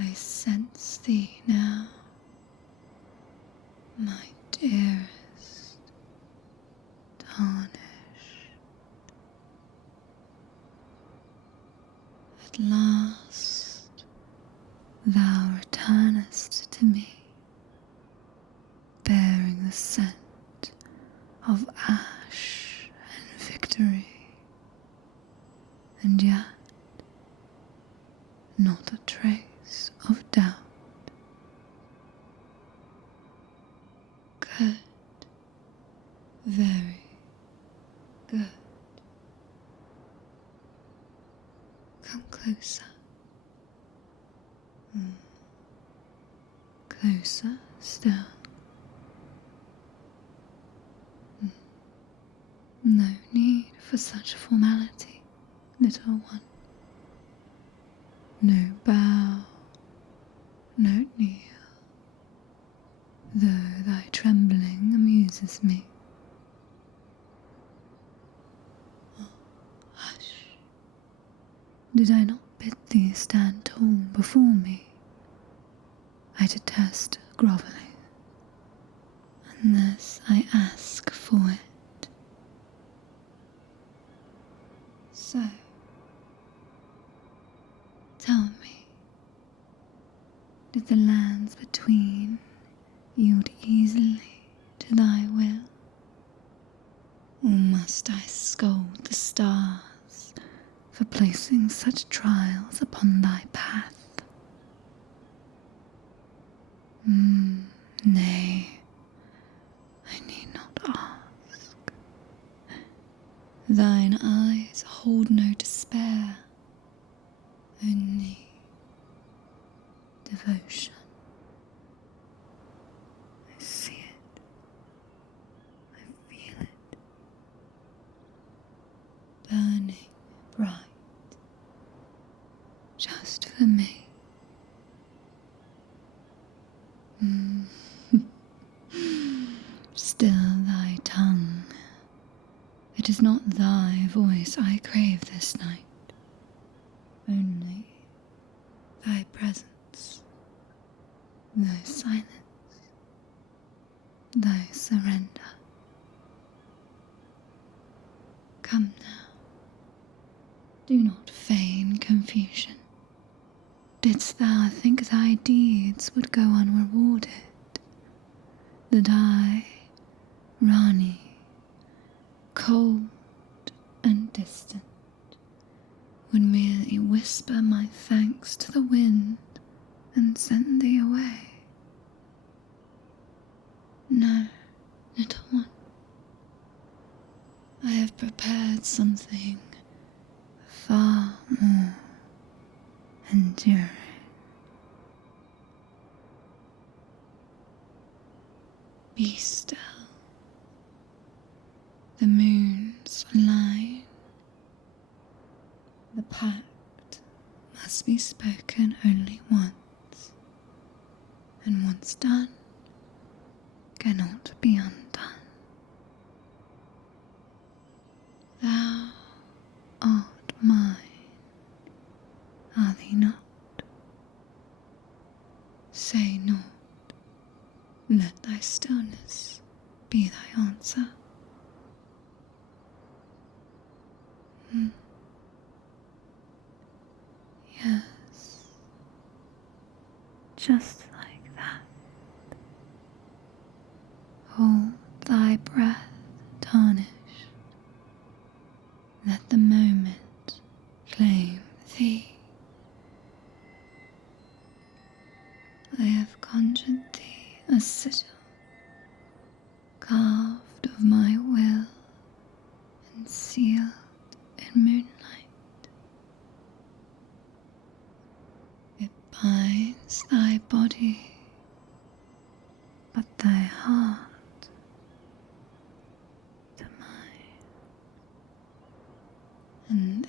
I sense thee now, my dearest, tarnished. At last thou returnest to me, bearing the scent of ash and victory, and yet not a trace of doubt. Good, very good. Come closer. Closer still. No need for such formality, little one. No bow, no kneel, though thy trembling amuses me. Oh, hush. Did I not bid thee stand tall before me? I detest grovelling, unless I ask for it. So, tell me, did the lands between yield easily to thy will? Or must I scold the stars for placing such trials upon thy path? Nay, I need not ask. Thine eyes hold no despair, only devotion. I see it, I feel it, burning bright, just for me. Still thy tongue. It is not thy voice I crave this night, only thy presence, thy silence, thy surrender. Come now, do not feign confusion. Didst thou think thy deeds would go unrewarded? That I, Ranni, cold and distant, would merely whisper my thanks to the wind and send thee away? No, little one. I have prepared something far more enduring. Be still. The moon's line. The pact must be spoken only once, and once done cannot be undone. Thou art mine, are thee not? Say not, let thy stillness be thy answer. Yes, just like that. Hold thy breath tarnished. Let the moment claim thee. I have conjured thee a sigil, carved of my will and sealed in moonlight. It binds thy body, but thy heart to mine. And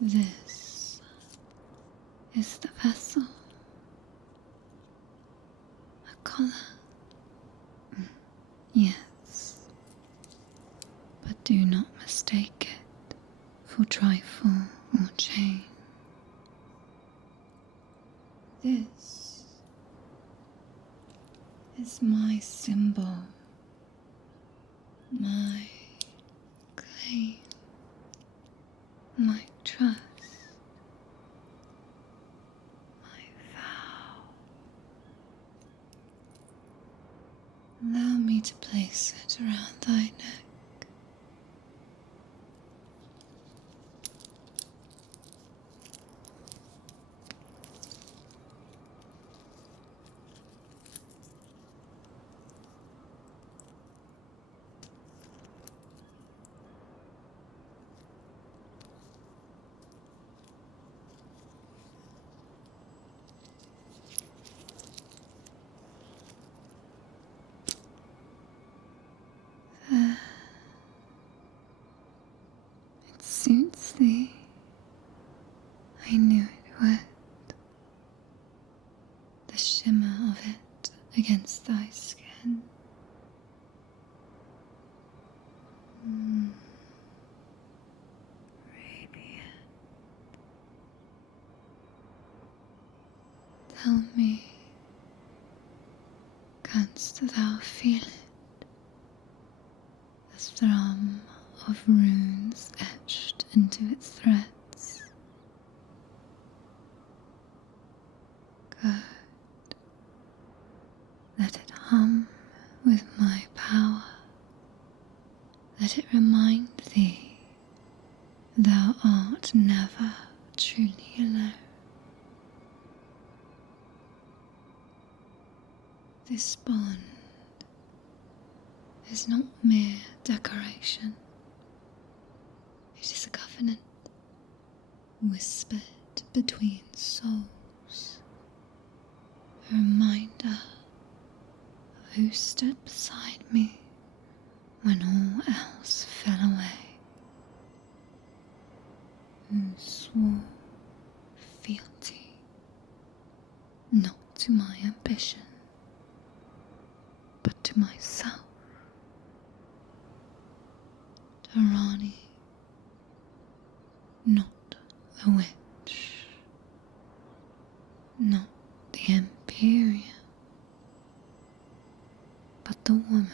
this is the vessel, a collar. Yes, but do not mistake it is my symbol, my claim, my trust, my vow. Allow me to place it around thy neck. There. It suits thee. I knew it would. The shimmer of it against thy skin. Radiant. Tell me, canst thou feel it? The thrum of runes etched into its threads. Good. Let it hum with my power. Let it remind thee thou art never truly alone. This bond is not mere decoration. It is a covenant whispered between souls, a reminder of who stood beside me when all else fell away, who swore fealty not to my ambition, but to myself, to Ranni, not the witch, not the Imperium, but the woman.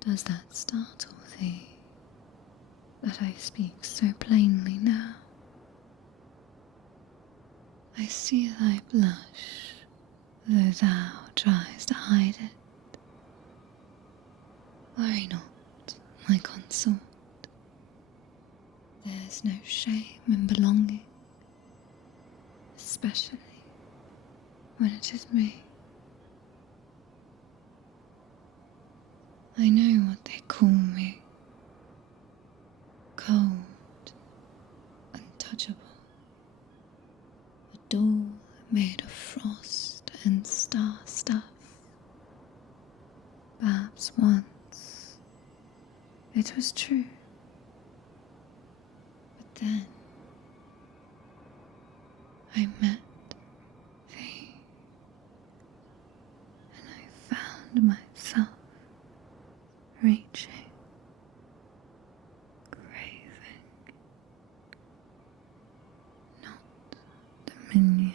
Does that startle thee, that I speak so plainly now? I see thy blush, though thou tries to hide it. Worry not, my consort. There's no shame in belonging, especially when it is me. I know what they call me. Cold, untouchable. A doll made of frost and star stuff. Perhaps once it was true. But then I met thee, and I found myself reaching, craving, not dominion,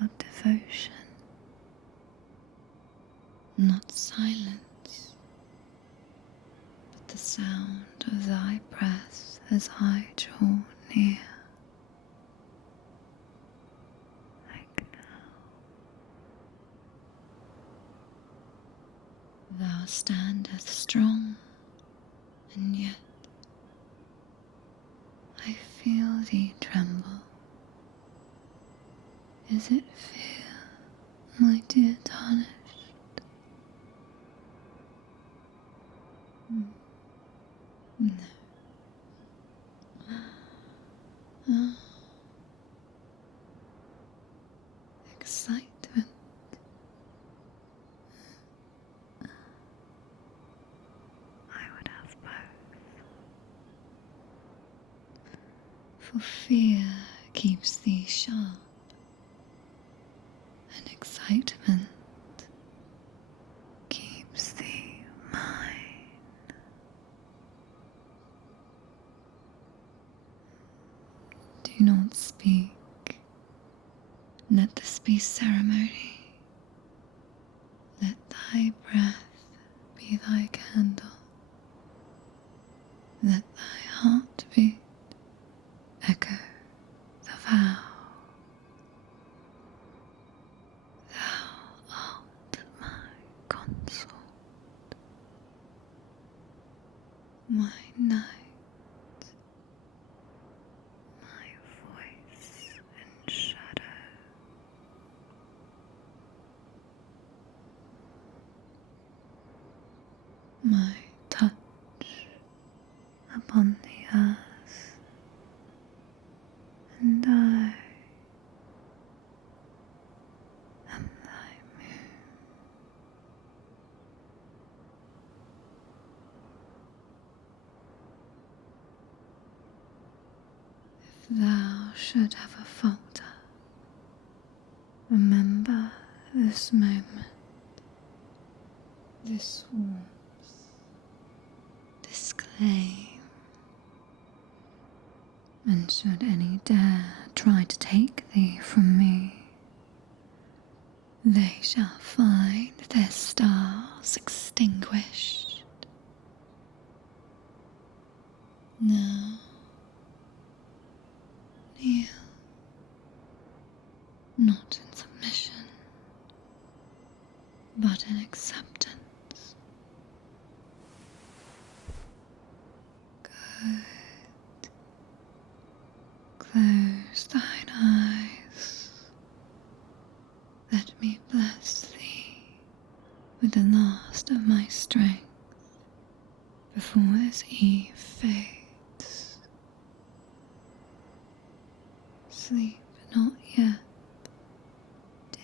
but devotion, not silence, but the sound of thy breath as I draw near, like now. Thou standest strong, and yet I feel thee tremble. Is it fear, my dear tarnished? No. Excitement. I would have both. For fear keeps thee sharp, and excitement keeps thee mine. do not speak. Let this be ceremony. Let thy breath be thy candle. Let thy heartbeat echo the vow. Thou art my consort, my night, my voice in shadow. My touch upon the earth, and I am thy moon. If thou should ever falter, remember this moment, this warmth, this claim. And should any dare try to take thee from me, they shall find their stars extinguished. Now, kneel, not in submission, but in acceptance. Good. Close thine eyes. Let me bless thee with the last of my strength before this eve fades. Sleep not yet,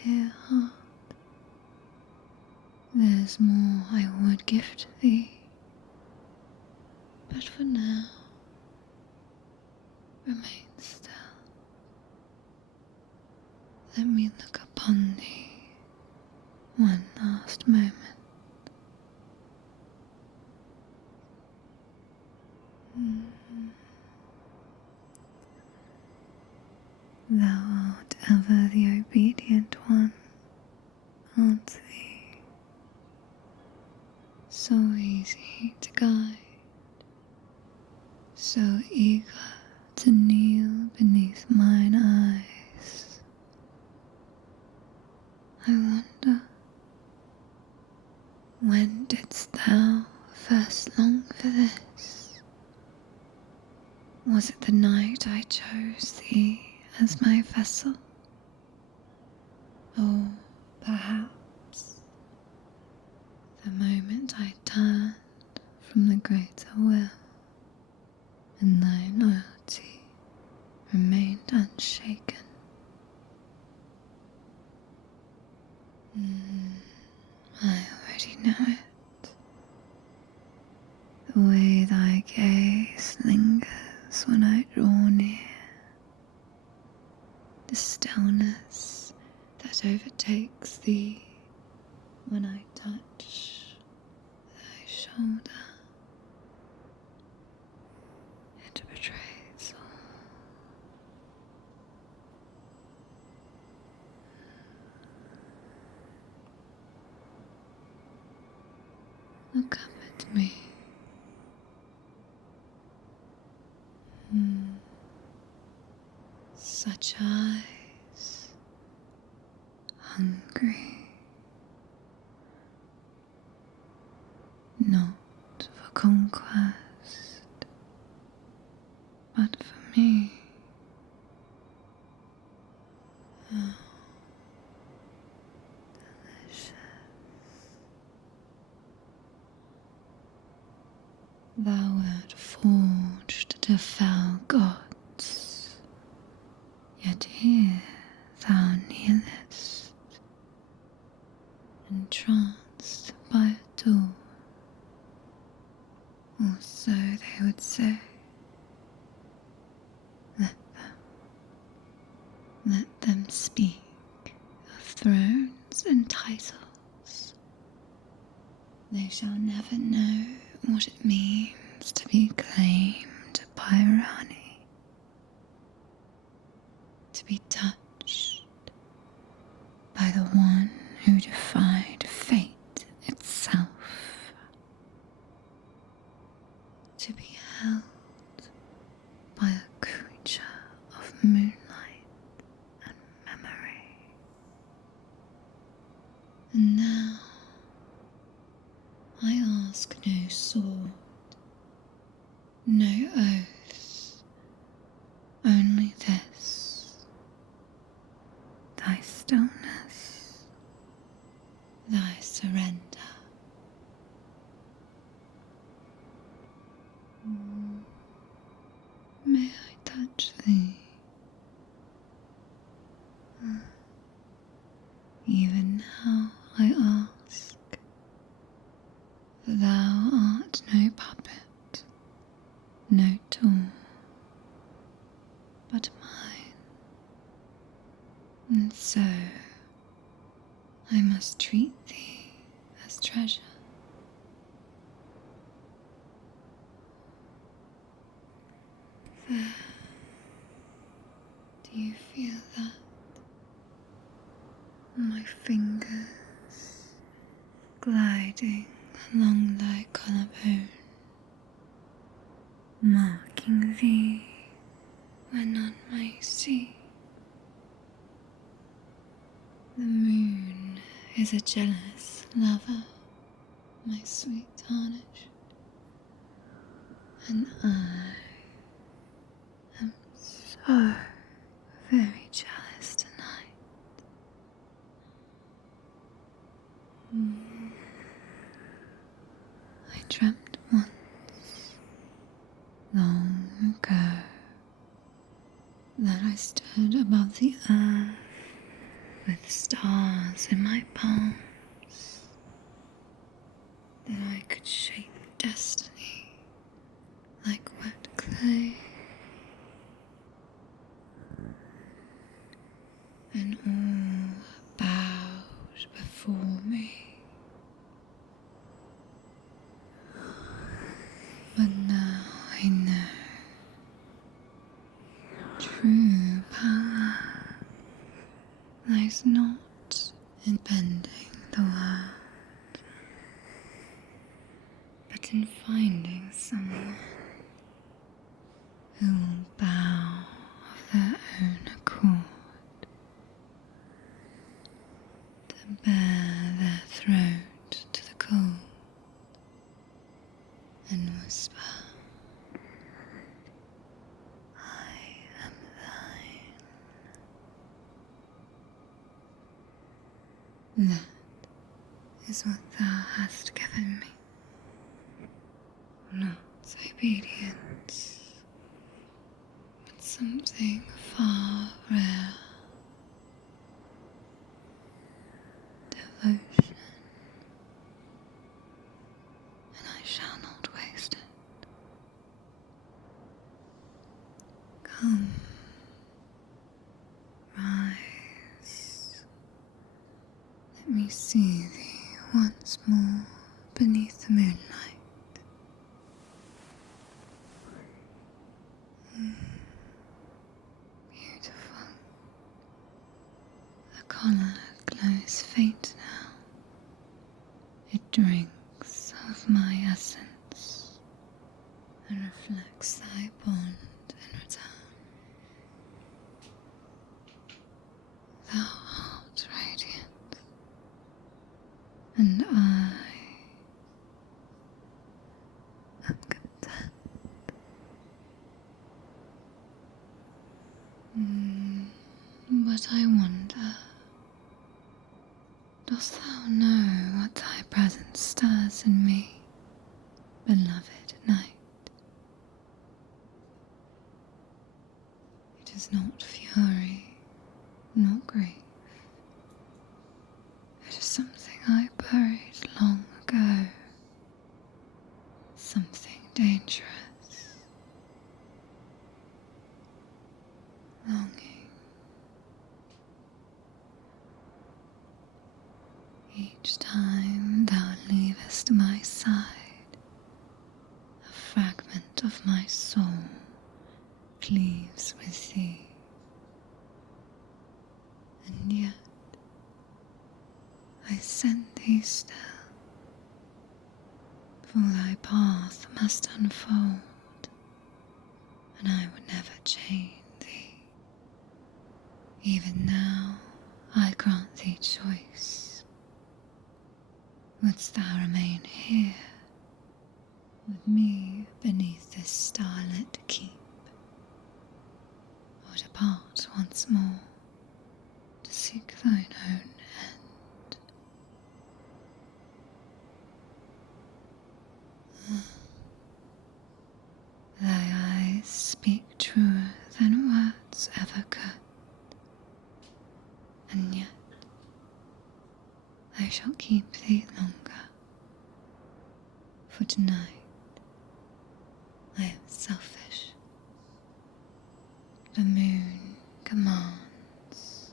dear heart. There's more I would gift thee, but for now, remain still. Let me look upon thee one last moment. Thou art ever the obedient one, art thee? So easy to guide, so eager to kneel beneath mine eyes. I wonder, when didst thou first long for this? Was it the night I chose thee as my vessel? Or perhaps the moment I turned from the greater will, and thy loyalty remained unshaken. I already know it. The way thy gaze lingers when I draw near, the stillness that overtakes thee when I touch thy shoulder. It betrays all. Look up at me. Such eyes, hungry, not for conquest, but for me. Oh, delicious. Thou wert forged to fell gods, yet here thou kneelest, entranced by a door, or so they would say. Let them speak of thrones and titles. They shall never know what it means to be claimed by Ranni. to be touched by the one who defied fate itself, to be held by a creature of moonlight and memory. And now I ask no sword, no oath, only this, thy stillness, thy surrender. May I touch thee? Even now I ask, for thou art no puppet, no tool, but mine, and so I must treat thee as treasure. There, do you feel that? My fingers gliding along thy collarbone, marking thee where none may see. The moon is a jealous lover, my sweet tarnished, and I am so very jealous tonight. I dreamt once, long ago, that I stood above the earth with stars in my palms, that I could shape destiny like wet clay, and all bowed before me. But now I know true power lies not in bending the world, but in finding someone who will bow of their own accord, to bare their throat to the cold, and whisper, I am thine. That is what thou hast given me, not obedience, but something far rare, devotion, and I shall not waste it. Come, rise, let me see thee once more beneath the moonlight. Beautiful. The collar glows faint now. It drinks of my essence and reflects thy bond in return. Thou art radiant, and I am content. But I wonder, dost thou know what thy presence stirs in me, beloved night? It is not fury, nor grief. It is something I buried long ago, something dangerous, longing. Each time thou leavest my side, a fragment of my soul cleaves with thee, and yet I send thee still, for thy path must unfold, and I would never chain thee. Even now I grant thee choice. Wouldst thou remain here, with me beneath this starlit keep, or depart once more to seek thine own end? Thy eyes speak truer than words ever could, and yet I shall keep thee longer, for tonight I am selfish. The moon commands,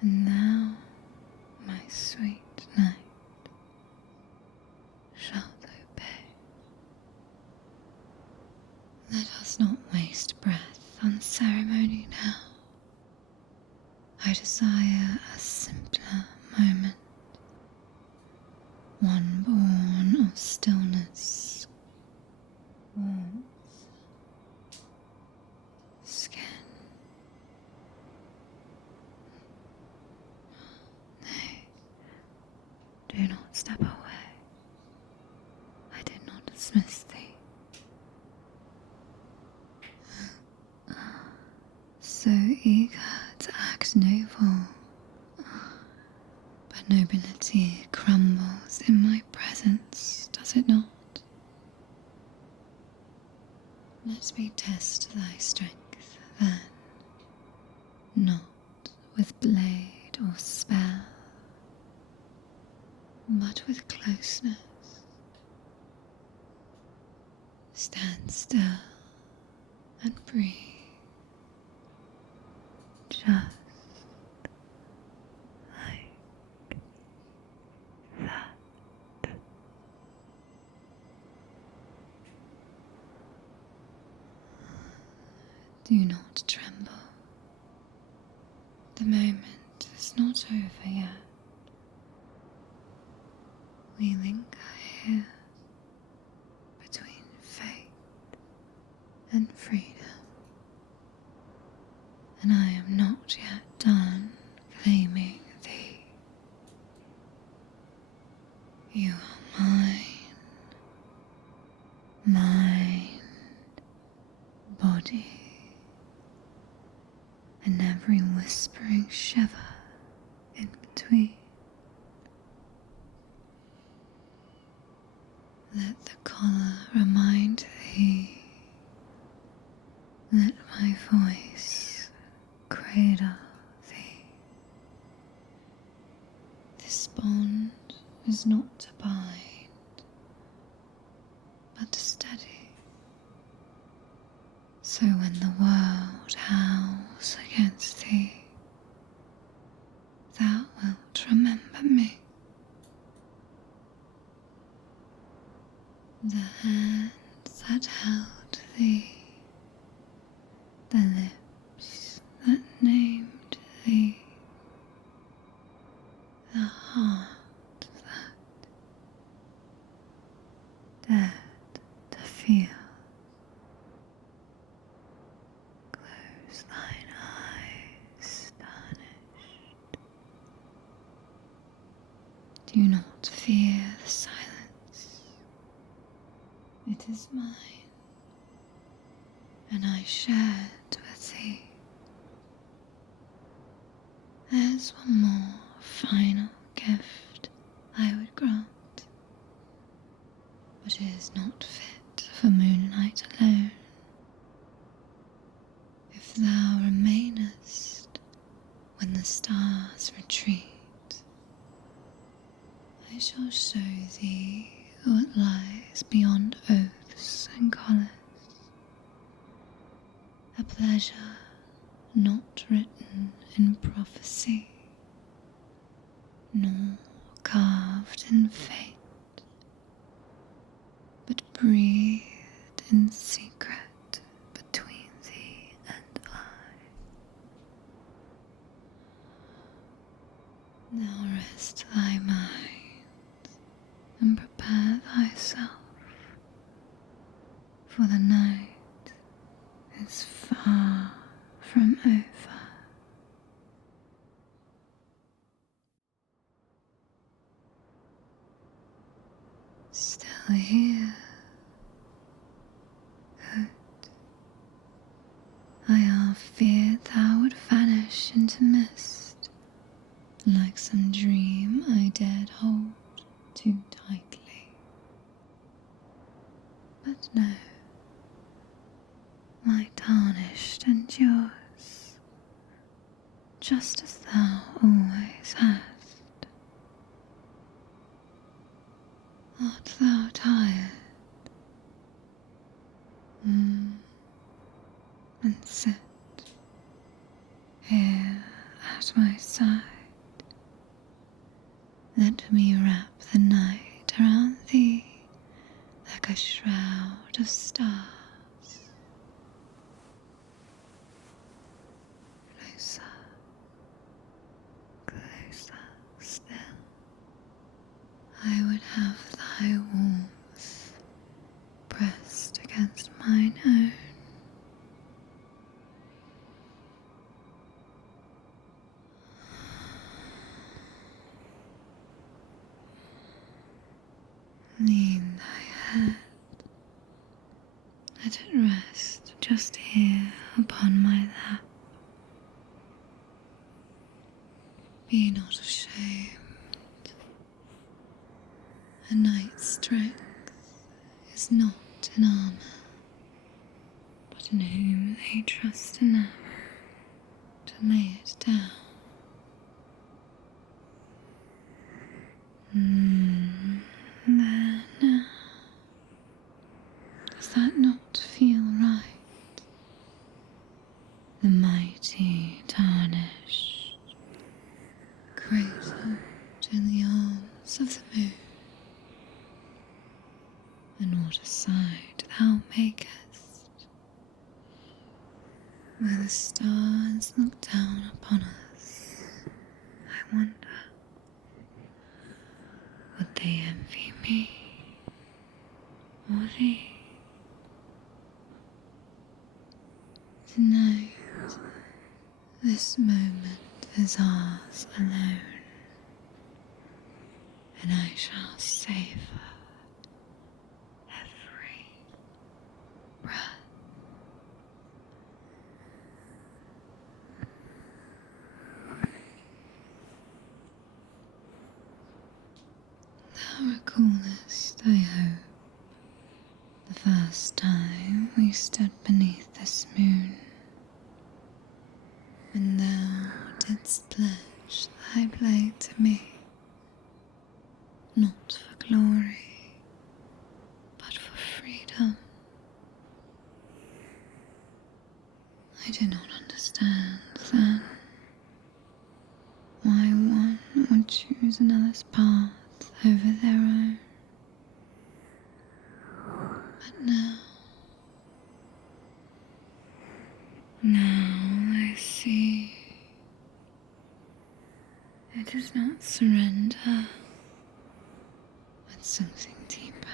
and thou, my sweet night, shalt obey. Let us not waste breath on ceremony now. I desire a simpler moment, one born of stillness, warmth, skin. Nay, do not step away. I did not dismiss thee. So eager to act noble, but nobility crumbles in my presence, does it not? Let me test thy strength then, not with blade or spell, but with closeness. Stand still and breathe. Just like that. Do not tremble. The moment is not over yet. We linger here between fate and freedom. And I am not yet done claiming thee. You are mine, body, and every whispering shiver in between. Let the collar remind thee, let my voice cradle thee. This bond is not to bind, but to steady. So when the world howls against thee, thou wilt remember me. The hand that held thee, the lips that named thee, the heart that dared to feel. Close thine eyes, tarnished. Do not fear the silence. It is mine, and I share it with thee. There's one more final gift I would grant, but it is not fit for moonlight alone. If thou remainest when the stars retreat, I shall show thee what lies beyond oaths and colours, a pleasure not written in prophecy, nor carved in fate, but breathed in secret between thee and I. rest thy mind and prepare thyself, for the night is far from over. Still here. Good. I half feared thou would vanish into mist, like some dream I dared hold too tightly. But no, my tarnished endures, just as thou always hast. Art thou tired? And sit here at my side. Let me wrap the night around thee like a shroud of stars. Closer, closer still. I would have thy warmth pressed against mine own. Lean thy head, let it rest just here upon my lap. Be not ashamed. A knight's strength is not in armor, but in whom they trust enough to lay it down. There now. Does that not feel right? The mighty tarnished, cradled in the arms of the moon. And what a sight thou makest, where the stars look down upon us. I wonder, would they envy me or thee? Tonight, this moment is ours alone, and I shall savor every breath. Thou recallest, I hope, the first time we stood beneath this moon, and thou didst pledge thy blade to me, not for glory, but for freedom. I do not understand, then, why one would choose another's path over their own. But now I see. It is not surrender, but something deeper.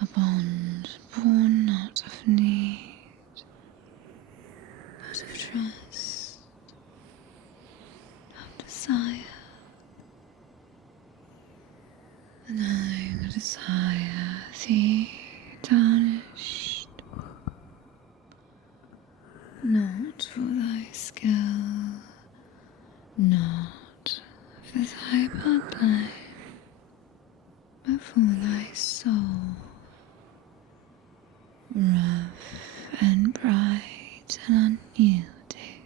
A bond born not of need, but of trust, of desire. And I desire thee tarnished, not for thy skill, not for thy bloodline, but for thy soul, rough and bright and unyielding,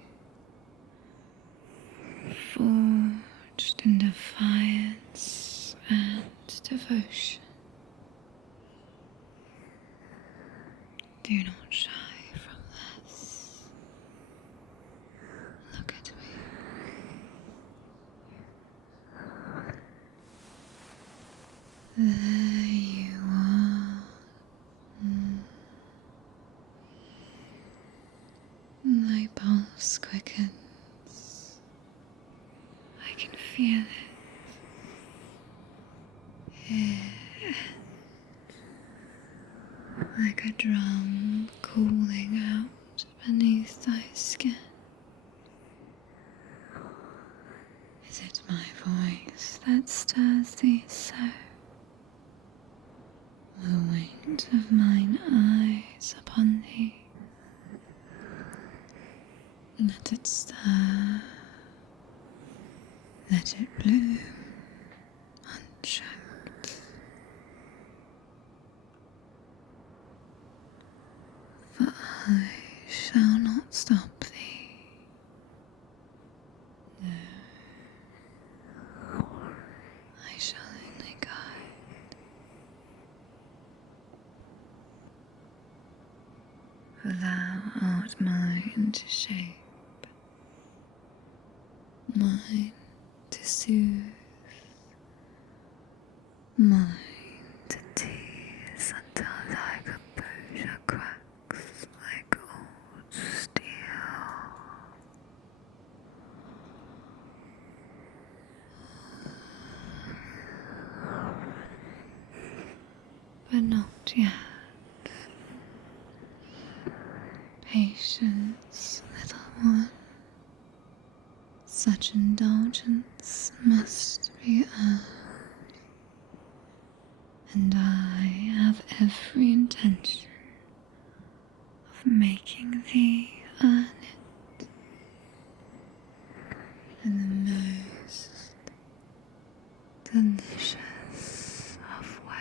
forged in defiance and devotion. Do not shy from this. Look at me. There you are. Thy pulse quickens. I feel it here, like a drum cooling out beneath thy skin. Is it my voice that stirs thee so? The weight of mine eyes upon thee? Let it stir, let it bloom, unchoked. For I shall not stop thee. No, I shall only guide. For thou art mine to shape, mine to soothe, mine to tease until thy composure cracks like old steel. But not yet. Patience, little one. Such indulgence must be earned, and I have every intention of making thee earn it in the most delicious of ways.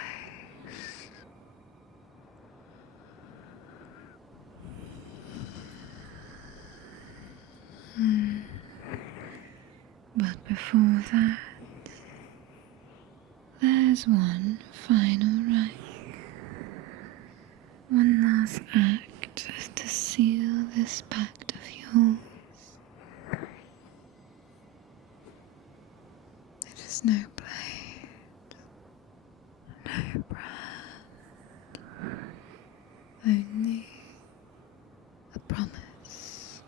But before that, there's one final rite, one last act to seal this pact of yours. It is no blade, no brand, only a promise.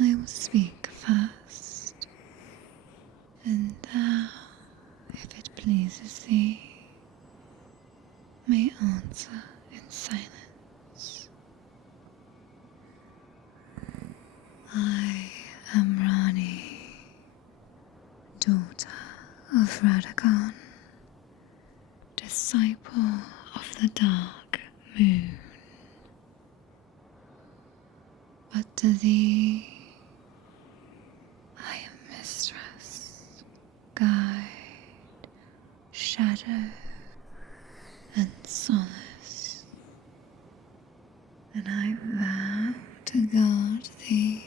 I will speak first, and thou, if it pleases thee, may answer in silence. I am Ranni, daughter of Radagon, disciple of the dark moon. But to thee I am mistress, guide, shadow, and solace, and I vow to guard thee,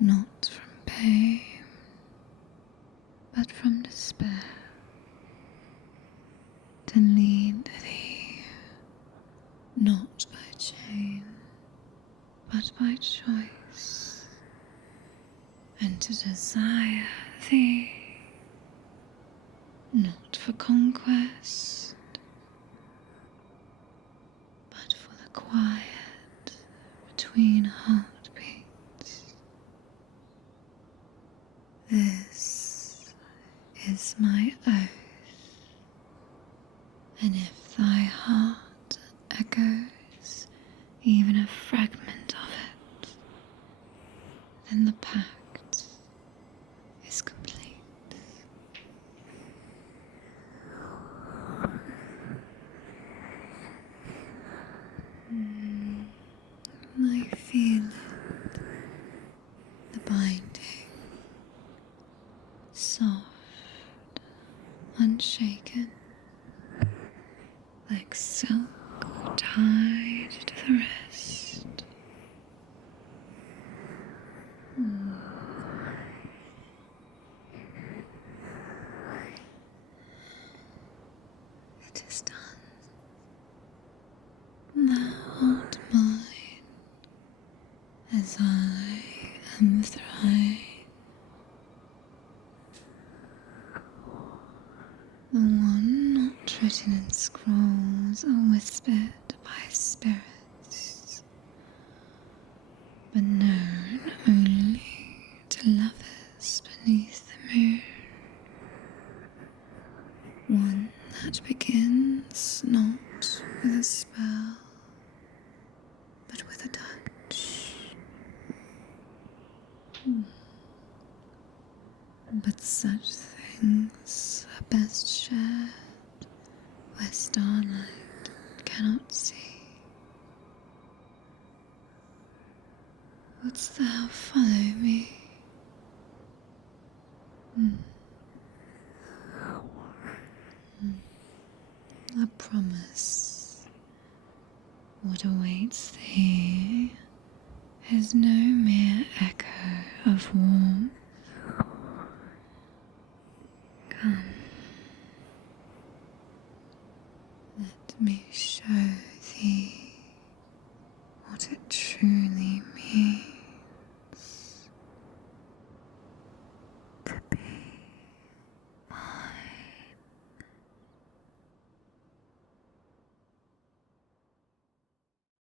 not from pain, but from despair, to lead thee, not by chain, but by choice, and to desire thee, not for conquest, but for the quiet between heartbeats. This is my oath, and if thy heart echoes even a fragment of it, then the pact is complete. I feel it, the binding, soft, unshaken, like silk tied to the wrist. It is done. Thou art mine, as I am thine. The one not written in scrolls or whispered by spirits, but known only well, but with a touch. But such things are best shared where starlight cannot see. Wouldst thou follow me? I promise what awaits thee is no mere echo of warmth. Come, let me show